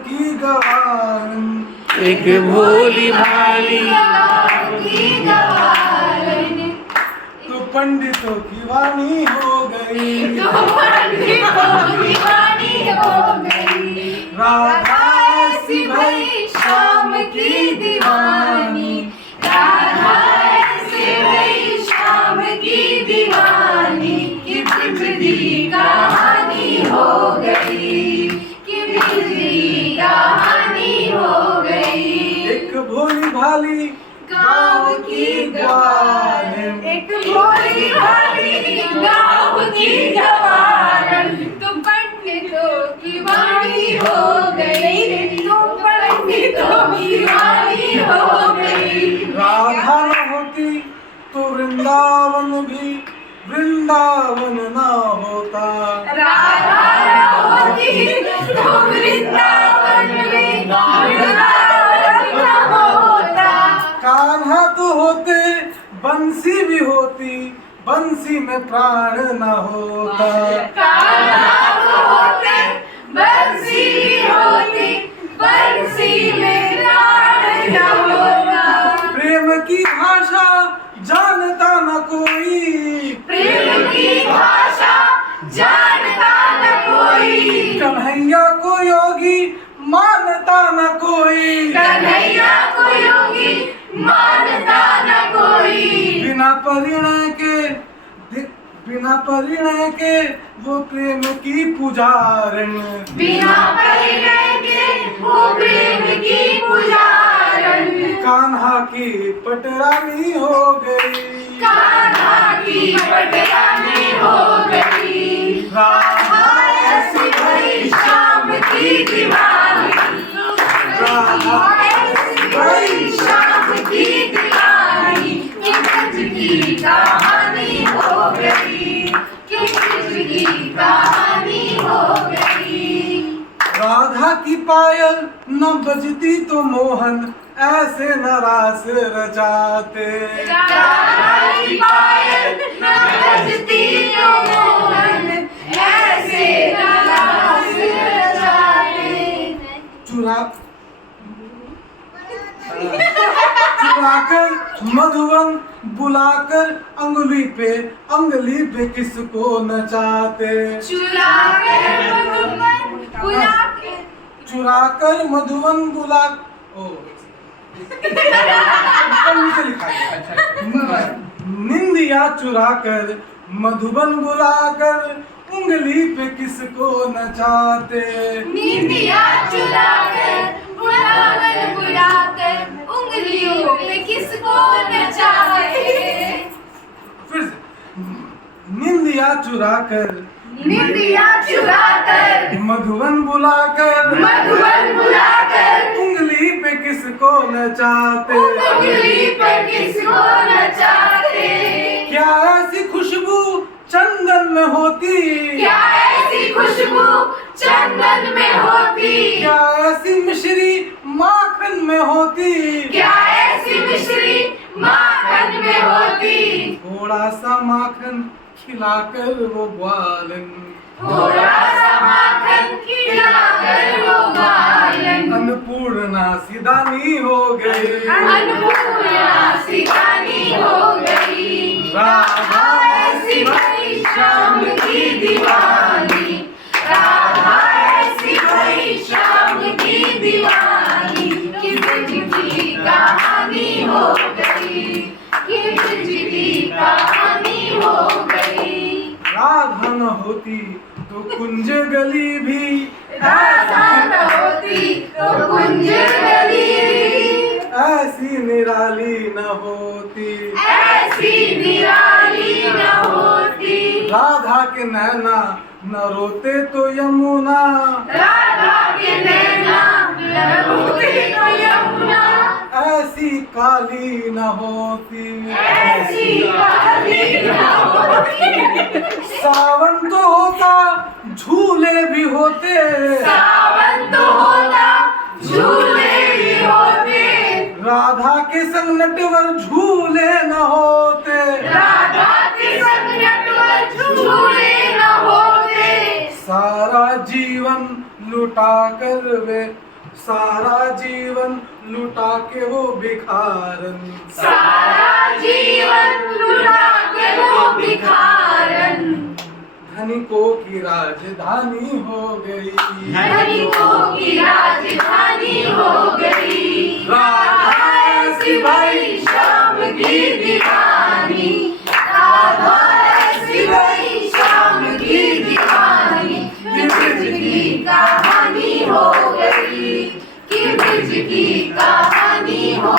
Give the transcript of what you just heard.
की गवारन, एक भोली भाली तू पंडितों की वाणी हो गई, राधा ऐसी भई शाम की दीवानी, राधा ऐसी भई शाम की दीवानी, कि बिजली कहानी हो गई, कि बिजली कहानी हो गई। एक भोली भाली गाँव की गवारन, एक भोली भाली गाँव की गवारन, तुम पंडितों की वाणी हो गई, तुम पंडितों की वाणी हो गई। राधा न होती तो वृंदावन भी वृंदावन न होता, राधा न होती तो वृंदावन में वृंदावन न होता। कान्हा तो होते बंसी भी होती, बंसी में प्राण न होता, कान्हा तो होते बंसी होती, बंसी में प्राण न होता। प्रेम की भाषा जानता न कोई, प्रेम की भाषा जानता न कोई, कन्हैया को योगी मानता न कोई, कन्हैया को योगी मानता न कोई। बिना परिणय के वो प्रेम की पुजारन, बिना परिणय के वो प्रेम की पुजारन, कान्हा की पटरानी हो गई, कान्हा की पटरानी हो गई। राधा ऐसी भई शाम की दीवानी, राधा ऐसी भई शाम की दीवानी, कि ब्रज की कहानी हो गई, कि ब्रज की कहानी हो गई। राधा की पायल न बजती तो मोहन ऐसे न रास रचाते, राधा की पायल न बजती तो मोहन ऐसे रास रचाते। चुराकर मधुवन बुलाकर अंगुली पे किसको नचाते, चुराकर मधुवन बुला ओ ऊपर नीचे लिखा है, निंदिया चुराकर मधुबन बुलाकर उंगली पे किसको नचाते, निंदिया चुराकर बुलाकर उंगलियों पे किसको नचाते। फिर से निंदिया चुराकर मधुबन बुलाकर उंगली पे किसको नचाते, उंगली पे किसको नचाते। क्या ऐसी खुशबू चंदन में होती, क्या ऐसी खुशबू चंदन में होती, क्या ऐसी मिश्री माखन में होती, क्या ऐसी मिश्री माखन में होती। थोड़ा सा माखन खिलाकर वो ग्वालन, थोड़ा सा माखन खिलाकर वो ग्वालन, अन्नपूर्णा सिदानी हो गई, अन्नपूर्णा सिदानी हो गई। राधा ऐसी भई शाम की दीवानी, राधा ऐसी भई शाम की दीवानी, कि ब्रज की कहानी हो गई, कि ब्रज की कहानी हो गई। राधा न होती तो कुंज गली भी, राधा न होती तो कुंज गली भी, ऐसी निराली न होती, ऐसी निराली न होती। राधा के नैना न रोते तो यमुना, राधा के नैना न रोते तो यमुना, ऐसी काली न होती, ऐसी काली न होती। सावन तो होता झूले भी होते, सावन तो होता झूले भी होते, राधा के संग नटवर झूले न होते, राधा के संग नटवर झूले न होते। सारा जीवन लुटा लुटा कर वे सारा जीवन लुटा के वो भिखारन, सारा जीवन लुटा के वो भिखारन, धनिकों की राजधानी हो गई, धनिकों की राजधानी हो गई। राधा ऐसी भई शाम की दीवानी, राधा ऐसी भई शाम की दीवानी, कि ब्रज की कहानी हो गई, कि ब्रज की कहानी हो